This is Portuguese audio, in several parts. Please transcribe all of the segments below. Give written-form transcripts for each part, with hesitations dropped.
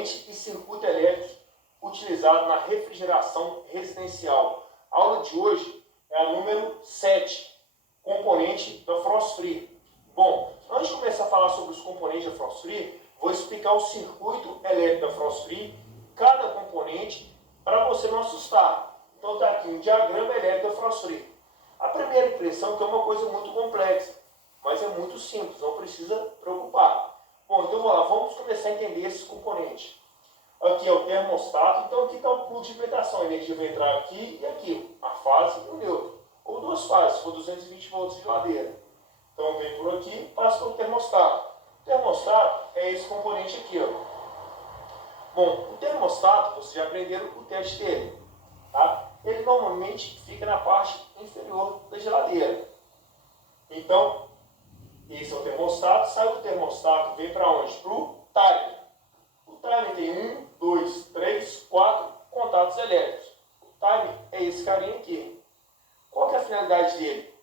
componente e circuito elétrico utilizado na refrigeração residencial. A aula de hoje é a número 7, componente da Frost Free. Bom, antes de começar a falar sobre os componentes da Frost Free, vou explicar o circuito elétrico da Frost Free, cada componente, para você não assustar. Então está aqui um diagrama elétrico da Frost Free. A primeira impressão é que é uma coisa muito complexa, mas é muito simples, não precisa preocupar. Bom, então vamos começar a entender esses componentes. Aqui é o termostato, então aqui está o plug de alimentação. A energia vai entrar aqui e aqui, a fase e o neutro. Ou duas fases, se for 220 volts de geladeira. Então vem por aqui, passa pelo termostato. O termostato é esse componente aqui, ó. Bom, o termostato, vocês já aprenderam o teste dele, tá? Ele normalmente fica na parte inferior da geladeira. Então, esse é o termostato, sai do termostato, vem para onde? Para o timer. O timer tem 1, 2, 3, 4 contatos elétricos. O timer é esse carinha aqui. Qual que é a finalidade dele?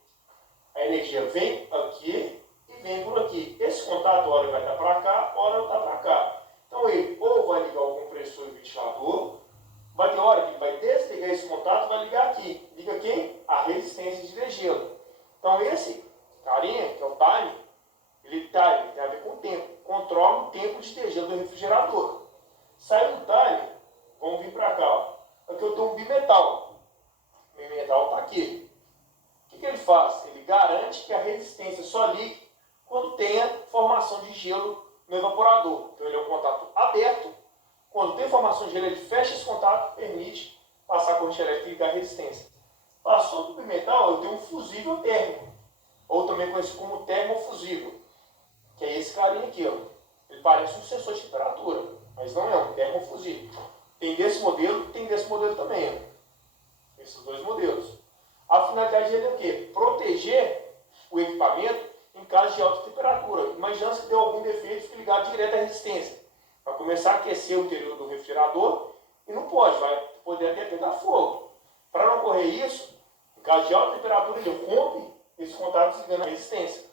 A energia vem aqui e vem por aqui. Esse contato, hora vai estar para cá, hora vai estar para cá. Então ele ou vai ligar o compressor e o ventilador, vai ter hora que ele vai desligar esse contato e vai ligar aqui. Liga quem? A resistência de degelo. Então esse carinha, que é o timer, ele tem a ver com o tempo. Controla o tempo de degelo do refrigerador. Saiu do timer, vamos vir para cá. Ó. Aqui eu tenho um bimetal. O bimetal está aqui. O que ele faz? Ele garante que a resistência só ligue quando tenha formação de gelo no evaporador. Então ele é um contato aberto. Quando tem formação de gelo, ele fecha esse contato, permite passar a corrente elétrica e ligar a resistência. Passou do bimetal, eu tenho um fusível térmico, ou também conhecido como termofusível, que é esse carinha aqui, ó. Ele parece um sensor de temperatura, mas não é um termofusível. Tem desse modelo e tem desse modelo também, ó. Esses dois modelos. A finalidade dele é o quê? Proteger o equipamento em caso de alta temperatura. Imagina se deu algum defeito e fica ligado direto à resistência. Vai começar a aquecer o interior do refrigerador e não pode, vai poder até pegar fogo. Para não ocorrer isso, em caso de alta temperatura, ele rompe esse contato desligando a resistência.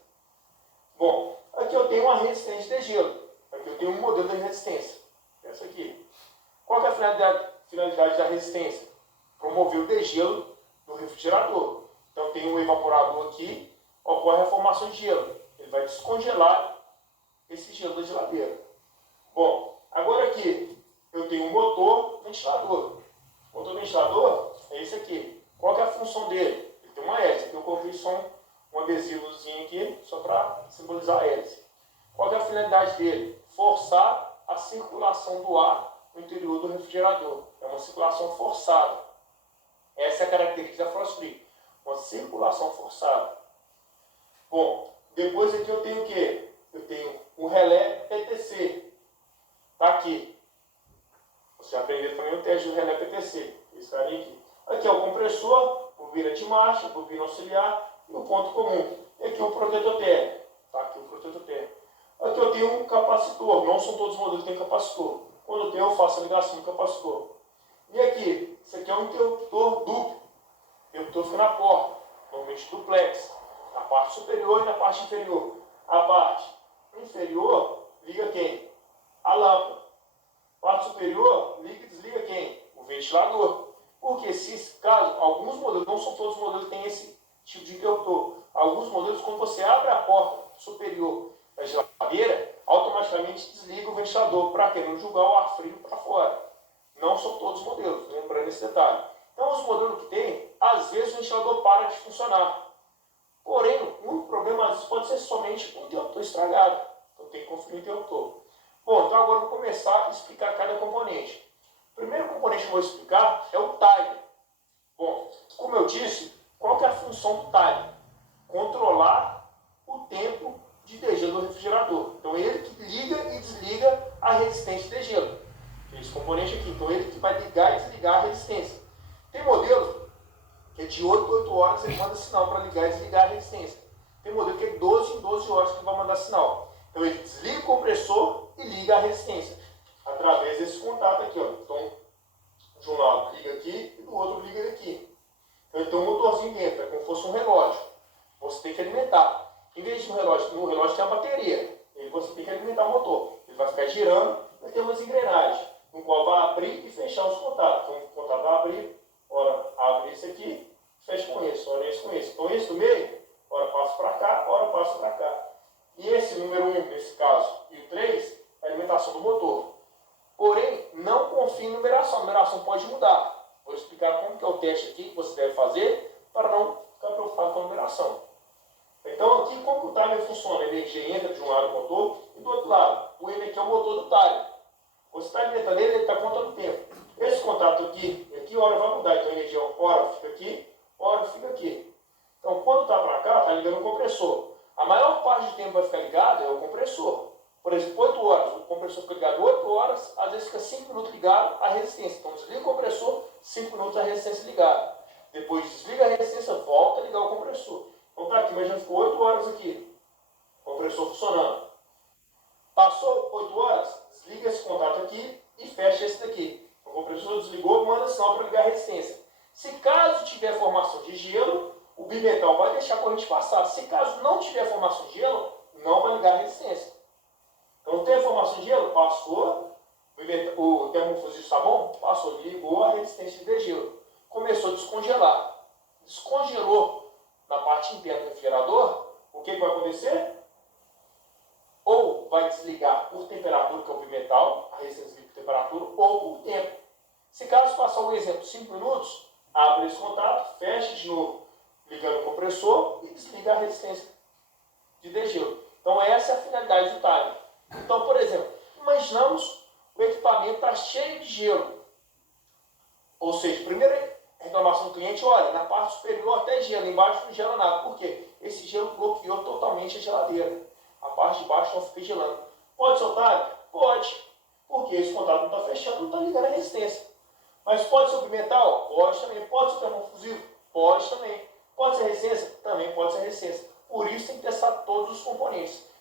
Bom, aqui eu tenho uma resistência de degelo. Aqui eu tenho um modelo de resistência. Essa aqui. Qual que é a finalidade da resistência? Promover o degelo do refrigerador. Então tem um evaporador aqui, ocorre a formação de gelo. Ele vai descongelar esse gelo da geladeira. Bom, agora aqui eu tenho um motor ventilador. O motor ventilador é esse aqui. Qual que é a função dele? Ele tem uma hélice. Aqui eu coloquei só um adesivozinho aqui, só para simbolizar a hélice. Qual que é a finalidade dele? Forçar a circulação do ar no interior do refrigerador. É uma circulação forçada. Essa é a característica da Frost Free. Uma circulação forçada. Bom, depois aqui eu tenho o quê? Eu tenho o relé PTC. Está aqui. Você aprendeu também o teste do relé PTC. Esse carinha aqui. Aqui é o compressor, bobina de marcha, bobina auxiliar e o ponto comum. E aqui o protetor térmico. Está aqui o protetor térmico. Aqui eu tenho um capacitor. Não são todos os modelos que têm capacitor. Quando eu tenho, eu faço a ligação do capacitor. E aqui, isso aqui é um interruptor duplo. O interruptor fica na porta, normalmente duplex. Na parte superior e na parte inferior. A parte inferior liga quem? A lâmpada. A parte superior liga e desliga quem? O ventilador. Porque se caso, alguns modelos, não são todos os modelos que têm esse tipo de interruptor. Alguns modelos, quando você abre a porta superior da geladeira, automaticamente desliga o ventilador para quê? Não jogar o ar frio para fora. Não são todos os modelos, lembrando esse detalhe. Então, os modelos que tem, às vezes o ventilador para de funcionar. Porém, o único problema às vezes pode ser somente o interruptor estragado. Então, tem que conferir o interruptor. Bom, então agora eu vou começar a explicar cada componente. O primeiro componente que eu vou explicar é o timer. Bom, como eu disse, qual que é a função do timer? Controlar o tempo de degelo do refrigerador. Então, ele que liga e desliga a resistência de degelo. Esse componente aqui. Então, ele que vai ligar e desligar a resistência. Tem modelo que é de 8 a 8 horas ele manda sinal para ligar e desligar a resistência. Tem modelo que é 12 em 12 horas que vai mandar sinal. Então, ele desliga o compressor e liga a resistência. Através desse contato aqui, ó. Então, de um lado liga aqui e do outro liga aqui. Então, ele tem um motorzinho dentro, é como se fosse um relógio. Você tem que alimentar. Em vez de no relógio tem a bateria. E você tem que alimentar o motor. Ele vai ficar girando e tem umas engrenagens. numeração pode mudar. Vou explicar como que é o teste aqui que você deve fazer para não ficar preocupado com a numeração. Então aqui como que o timer funciona? A energia entra de um lado do motor e do outro lado. O M aqui é o motor do timer. Você está alimentando ele está contando o tempo. Esse contato aqui hora vai mudar. Então a energia hora fica aqui, hora fica aqui. Então quando está para cá, está ligando o compressor. A maior parte do tempo vai ficar ligado é o compressor. Por exemplo, 8 horas, o compressor fica ligado 8 horas, às vezes fica 5 minutos ligado a resistência. Então desliga o compressor, 5 minutos a resistência ligada. Depois desliga a resistência, volta a ligar o compressor. Então tá aqui, mas já ficou 8 horas aqui, o compressor funcionando. Passou 8 horas, desliga esse contato aqui e fecha esse daqui. O compressor desligou, manda sinal para ligar a resistência. Se caso tiver formação de gelo, o bimetal vai deixar a corrente passar. Se caso não tiver formação de gelo, não vai ligar a resistência. Então tem a formação de gelo, passou, o termofusível está bom, passou, ligou a resistência de degelo. Começou a descongelar. Descongelou na parte interna do refrigerador, o que vai acontecer? Ou vai desligar por temperatura, que é o bimetal, a resistência por temperatura, ou por tempo. Se caso passar um exemplo, 5 minutos, abre esse contato, fecha de novo, ligando o compressor e desliga a resistência de degelo. Então essa é a finalidade do timer. Então, por exemplo, imaginamos o equipamento está cheio de gelo. Ou seja, primeira reclamação do cliente, olha, na parte superior até gelo, embaixo não gela nada. Por quê? Esse gelo bloqueou totalmente a geladeira. A parte de baixo não fica gelando. Pode soltar? Pode. Porque esse contato não está fechando, não está ligando a resistência. Mas pode ser o bimetal? Pode também. Pode ser o termofusível? Pode também. Pode ser a resistência? Também pode ser a resistência. Por isso tem que testar todos os componentes.